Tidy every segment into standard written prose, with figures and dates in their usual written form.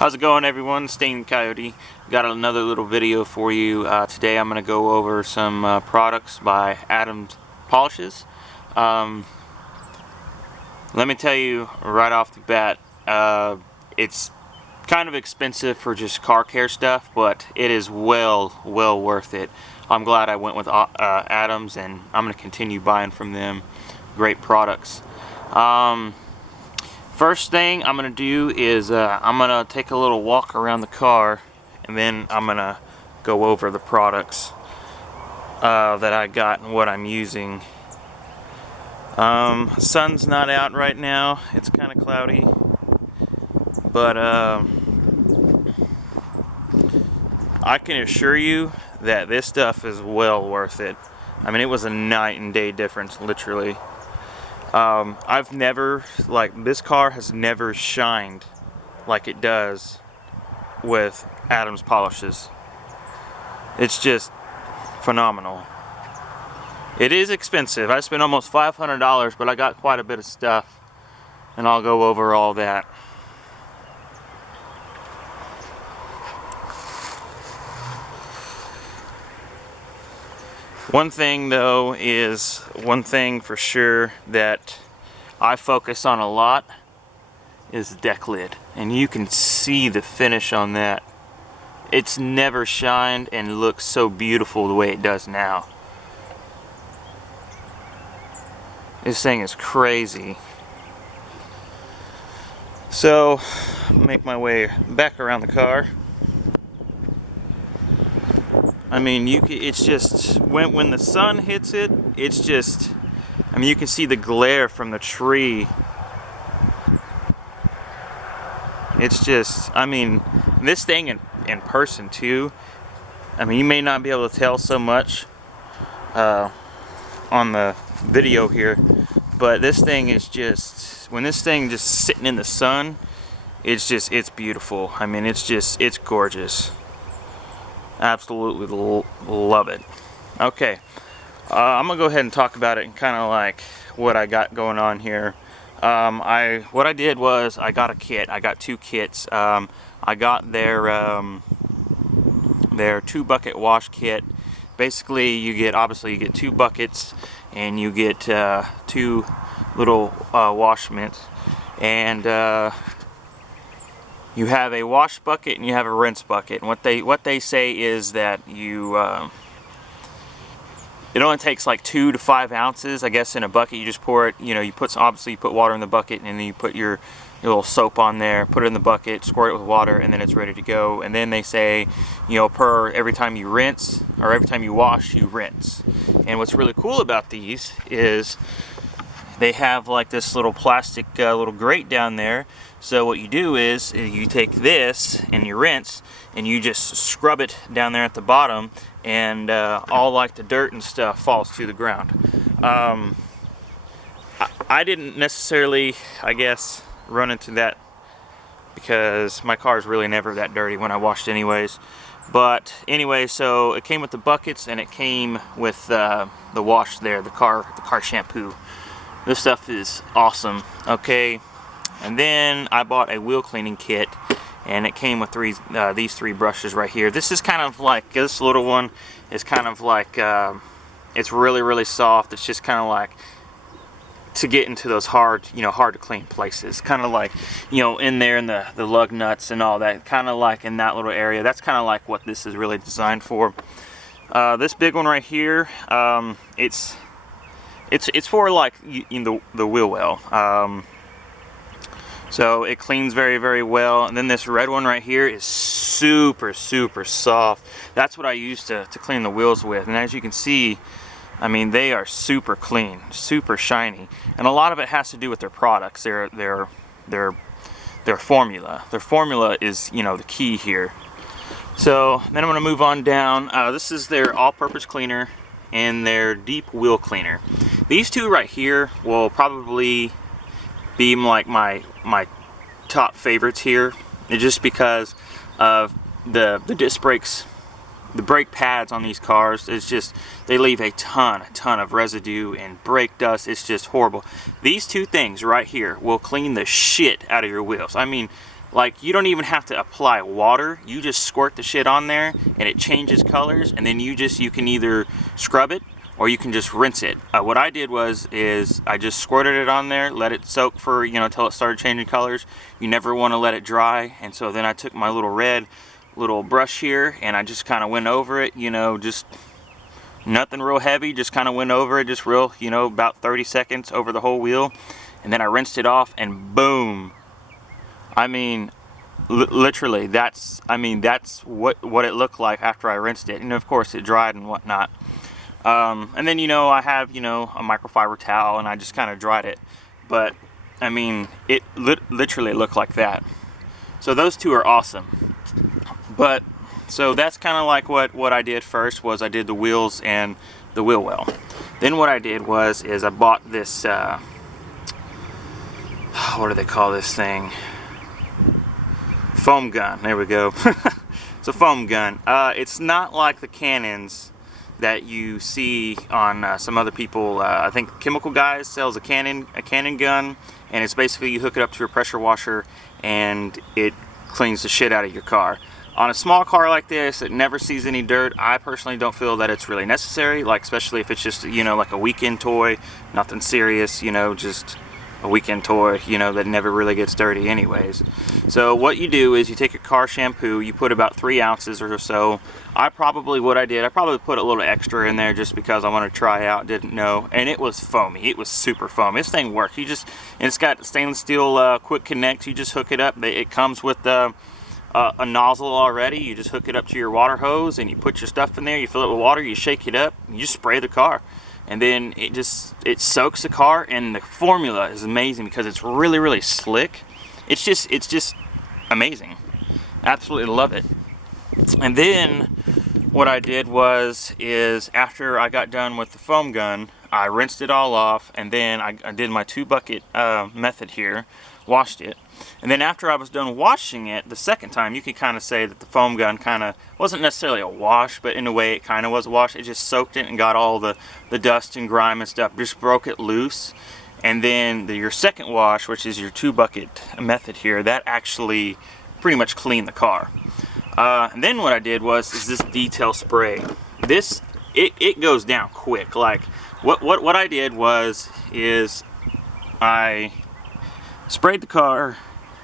How's it going, everyone? Stain Coyote. Got another little video for you. Today I'm going to go over some products by Adams Polishes. Let me tell you right off the bat, it's kind of expensive for just car care stuff, but it is well worth it. I'm glad I went with Adams, and I'm going to continue buying from them. Great products. First thing I'm going to do is I'm going to take a little walk around the car, and then I'm going to go over the products that I got and what I'm using. Sun's not out right now. It's kind of cloudy, but I can assure you that this stuff is well worth it. I mean, it was a night and day difference, literally. I've never, this car has never shined like it does with Adams Polishes. It's just phenomenal. It is expensive. I spent almost $500, but I got quite a bit of stuff, and I'll go over all that. One thing though is, one thing for sure that I focus on a lot is the deck lid, and you can see the finish on that. It's never shined and looks so beautiful the way it does now. This thing is crazy. So, make my way back around the car. I mean, it's just, when the sun hits it, it's just, I mean, you can see the glare from the tree. It's just, I mean, this thing in person too, I mean, you may not be able to tell so much on the video here, but this thing is just, when this thing just sitting in the sun, it's beautiful. I mean, it's gorgeous. Absolutely love it. Okay, I'm gonna go ahead and talk about it and kind of like what I got going on here. What I did was I got a kit. I got two kits. I got their 2-bucket wash kit. Basically, obviously you get 2 buckets, and you get 2 little wash mints, and you have a wash bucket and you have a rinse bucket. And what they say is that it only takes like 2 to 5 ounces, I guess, in a bucket. You just pour it, obviously you put water in the bucket, and then you put your little soap on there, put it in the bucket, squirt it with water, and then it's ready to go. And then they say, every time you rinse, or every time you wash, you rinse. And what's really cool about these is they have like this little plastic little grate down there. So what you do is you take this and you rinse, and you just scrub it down there at the bottom, and all like the dirt and stuff falls to the ground. I didn't necessarily, I guess, run into that because my car is really never that dirty when I washed anyways. But anyway, so it came with the buckets, and it came with the wash there, the car shampoo. This stuff is awesome. Okay. And then I bought a wheel cleaning kit, and it came with these 3 brushes right here. This is kind of like, this little one is kind of like, it's really soft. It's just kind of like to get into those hard to clean places. Kind of like, in there in the lug nuts and all that. Kind of like in that little area. That's kind of like what this is really designed for. This big one right here, it's for like the wheel well. So it cleans very well. And then this red one right here is super soft. That's what I use to clean the wheels with. And as you can see, I mean, they are super clean, super shiny. And a lot of it has to do with their products, their formula. Their formula is, the key here. So then I'm gonna move on down. This is their all-purpose cleaner and their deep wheel cleaner. These 2 right here will probably be like my top favorites here, just because of the disc brakes, the brake pads on these cars. It's just, they leave a ton of residue and brake dust. It's just horrible. These 2 things right here will clean the shit out of your wheels. I mean, like, you don't even have to apply water. You just squirt the shit on there and it changes colors, and then you can either scrub it or you can just rinse it. What I did is I just squirted it on there, let it soak for, you know, until it started changing colors. You never want to let it dry. And so then I took my little red brush here and I just kind of went over it, you know, just nothing real heavy, just kind of went over it, just real, you know, about 30 seconds over the whole wheel. And then I rinsed it off, and boom. I mean, literally, that's what it looked like after I rinsed it. And of course it dried and whatnot. And then, you know, I have, you know, a microfiber towel, and I just kind of dried it. But I mean, it literally looked like that. So those two are awesome. But so that's kind of like what I did first, was I did the wheels and the wheel well. Then what I did is I bought this what do they call this thing? Foam gun. There we go. It's a foam gun. It's not like the cannons that you see on some other people. I think Chemical Guys sells a cannon gun, and it's basically you hook it up to your pressure washer and it cleans the shit out of your car. On a small car like this, it never sees any dirt. I personally don't feel that it's really necessary, like especially if it's just, you know, like a weekend toy, nothing serious, you know, just a weekend toy, you know, that never really gets dirty anyways. So what you do is you take your car shampoo, you put about 3 ounces or so. I probably put a little extra in there just because I want to try out, didn't know, and it was foamy. It was super foamy. This thing works. And it's got stainless steel quick connects. You just hook it up. It comes with a nozzle already. You just hook it up to your water hose and you put your stuff in there, you fill it with water, you shake it up, and you just spray the car. And then it soaks the car, and the formula is amazing because it's really, really slick. It's just amazing. Absolutely love it. And then what I did is after I got done with the foam gun, I rinsed it all off, and then I did my 2-bucket method here, washed it. And then after I was done washing it the second time, you could kind of say that the foam gun kind of wasn't necessarily a wash, but in a way it kind of was a wash. It just soaked it and got all the dust and grime and stuff, just broke it loose. And then your second wash, which is your 2-bucket method here, that actually pretty much cleaned the car. And then what I did is this detail spray. It goes down quick. Like what I did is I sprayed the car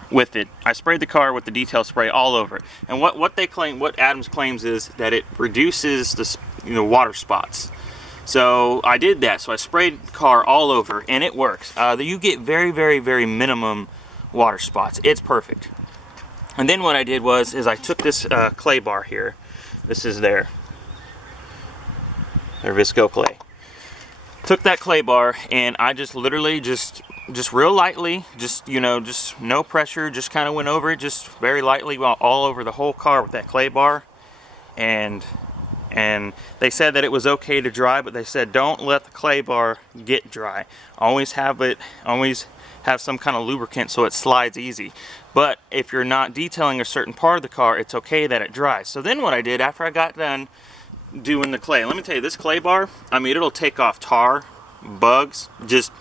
with it. I sprayed the car with the detail spray all over it. And what Adams claims is that it reduces the water spots. So I did that. So I sprayed the car all over, and it works. You get very, very, very minimum water spots. It's perfect. And then what I did is I took this clay bar here. This is their Visco clay. Took that clay bar, and I just literally just real lightly, just no pressure, just kind of went over it, just very lightly all over the whole car with that clay bar. And they said that it was okay to dry, but they said don't let the clay bar get dry. Always have some kind of lubricant so it slides easy. But if you're not detailing a certain part of the car, it's okay that it dries. So then what I did after I got done doing the clay, let me tell you, this clay bar, I mean, it'll take off tar, bugs, just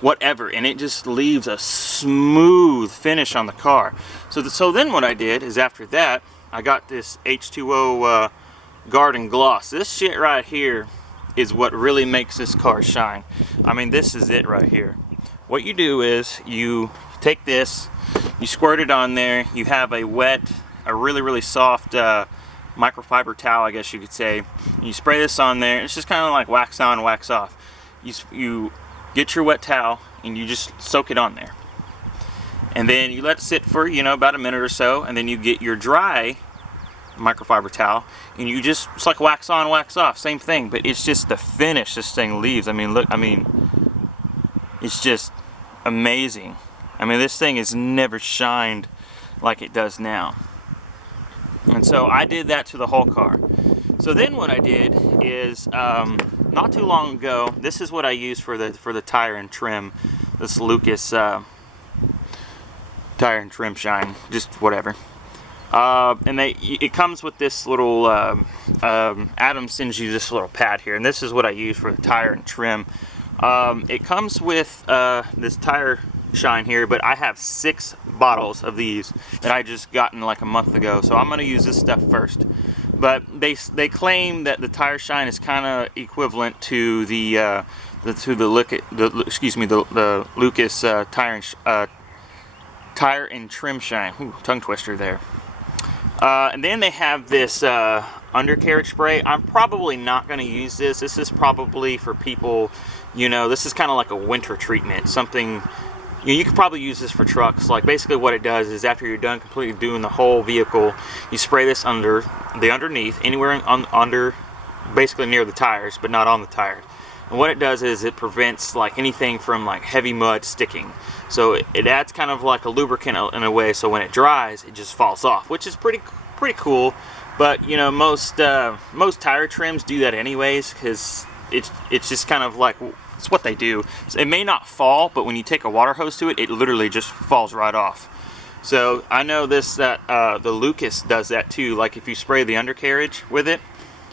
whatever, and it just leaves a smooth finish on the car. So then what I did is after that, I got this H2O Garden Gloss. This shit right here is what really makes this car shine. I mean, this is it right here. What you do is you take this, you squirt it on there, you have a really, really soft microfiber towel, I guess you could say. You spray this on there. It's just kind of like wax on, wax off. You get your wet towel and you just soak it on there, and then you let it sit for about a minute or so, and then you get your dry microfiber towel and it's like wax on, wax off, same thing, but it's just the finish this thing leaves. I mean, look, it's just amazing. I mean, this thing has never shined like it does now. And so I did that to the whole car. So then what I did is, not too long ago, this is what I used for the tire and trim, this Lucas tire and trim shine, just whatever. And it comes with this little, Adam sends you this little pad here, and this is what I use for the tire and trim. It comes with this tire shine here, but I have 6 bottles of these that I just gotten like a month ago, so I'm going to use this stuff first. But they claim that the tire shine is kind of equivalent to the Lucas tire and trim shine. Ooh, tongue twister there. And then they have this undercarriage spray. I'm probably not going to use this. This is probably for people, you know, this is kind of like a winter treatment. Something, you could probably use this for trucks. Like basically what it does is after you're done completely doing the whole vehicle, you spray this underneath, anywhere under, basically near the tires, but not on the tires. And what it does is it prevents like anything from like heavy mud sticking. So it adds kind of like a lubricant in a way, so when it dries, it just falls off, which is pretty cool. But you know, most tire trims do that anyways, because it's just kind of like, it's what they do. So it may not fall, but when you take a water hose to it, it literally just falls right off. So I know the Lucas does that too. Like if you spray the undercarriage with it,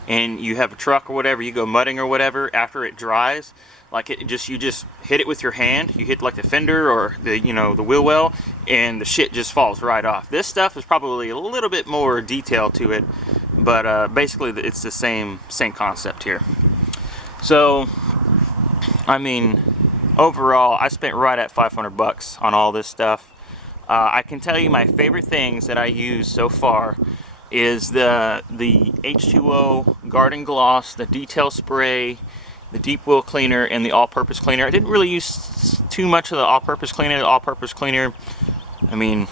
and you have a truck or whatever, you go mudding or whatever, after it dries, like you just hit it with your hand, you hit like the fender or the wheel well, and the shit just falls right off. This stuff is probably a little bit more detail to it, but basically it's the same concept here. So I mean, overall I spent right at 500 bucks on all this stuff. I can tell you my favorite things that I use so far is the H2O Garden Gloss, the detail spray, the deep wheel cleaner, and the all-purpose cleaner. I didn't really use too much of the all-purpose cleaner. The all-purpose cleaner, I mean,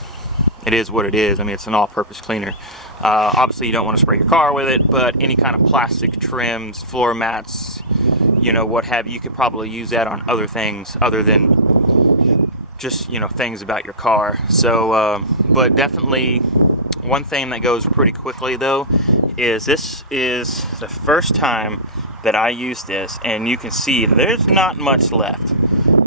it is what it is. I mean, it's an all-purpose cleaner. Obviously you don't want to spray your car with it, but any kind of plastic trims, floor mats, you know, what have you, you could probably use that on other things other than just, you know, things about your car. So but definitely one thing that goes pretty quickly though is this is the first time that I use this, and you can see there's not much left.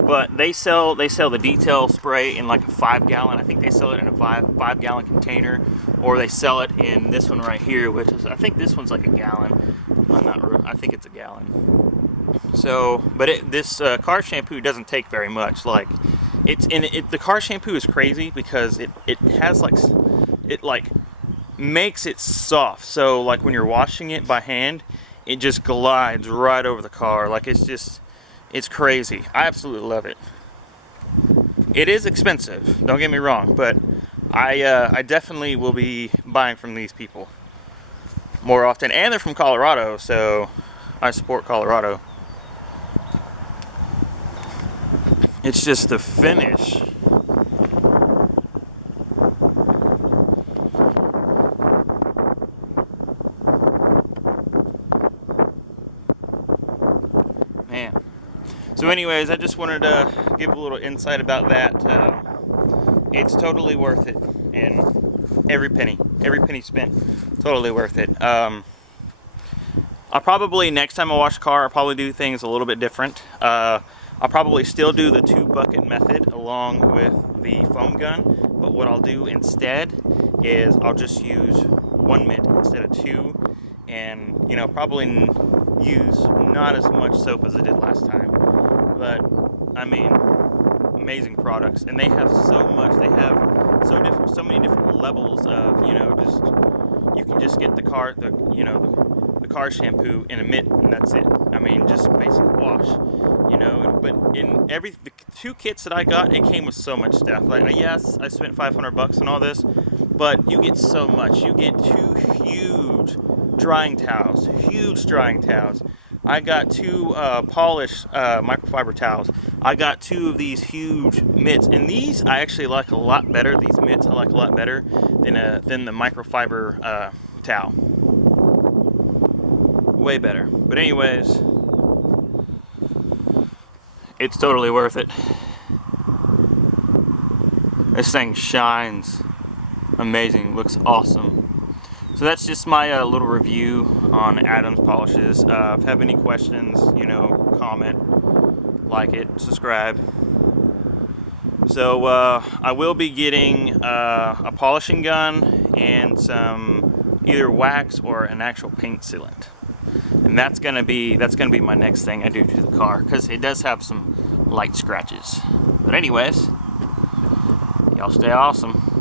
But they sell the detail spray in like a 5-gallon. I think they sell it in a 5-gallon container, or they sell it in this one right here, which is, I think this one's like a gallon. I think it's a gallon. So, but this car shampoo doesn't take very much. Like the car shampoo is crazy because it has like, it like makes it soft. So like when you're washing it by hand, it just glides right over the car. Like it's crazy. I absolutely love it. It is expensive, don't get me wrong, but I definitely will be buying from these people more often. And they're from Colorado, so I support Colorado. It's just the finish. Man. So anyways, I just wanted to give a little insight about that. It's totally worth it, and every penny spent, totally worth it. I'll probably, next time I wash a car, I'll probably do things a little bit different. I'll probably still do the 2-bucket method along with the foam gun, but what I'll do instead is I'll just use 1 mitt instead of 2, and you know, probably use not as much soap as I did last time. But I mean, amazing products, and they have so much. They have so many different levels of, you know, just, you can just get the car shampoo in a mitt, and that's it. I mean, just basic wash, you know. But in the 2 kits that I got, it came with so much stuff. Like, yes, I spent 500 bucks on all this, but you get so much. You get 2 huge drying towels, I got 2 polished microfiber towels. I got 2 of these huge mitts, and these I actually like a lot better. These mitts I like a lot better than the microfiber towel. Way better. But anyways, it's totally worth it. This thing shines amazing, looks awesome. So that's just my little review on Adams polishes. If you have any questions, you know, comment, like it, subscribe. So I will be getting a polishing gun and some either wax or an actual paint sealant, and that's gonna be my next thing I do to the car, because it does have some light scratches. But anyways, Y'all stay awesome.